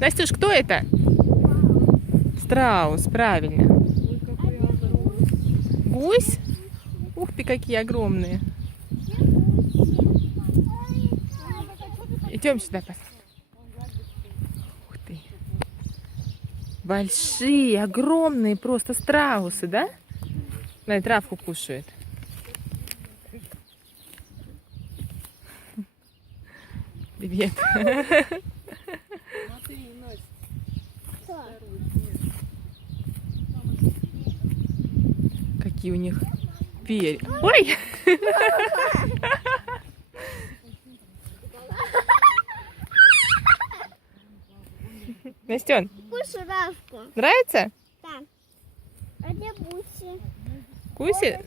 Настюш, кто это? Страус, правильно. Гусь? Ух ты, какие огромные. Идем сюда, посмотрим. Ух ты. Большие, огромные просто страусы, да? На травку кушают. Привет. Какие у них перья. Ой! Настен, Кушу равку. нравится? Да. А где буси? Куси?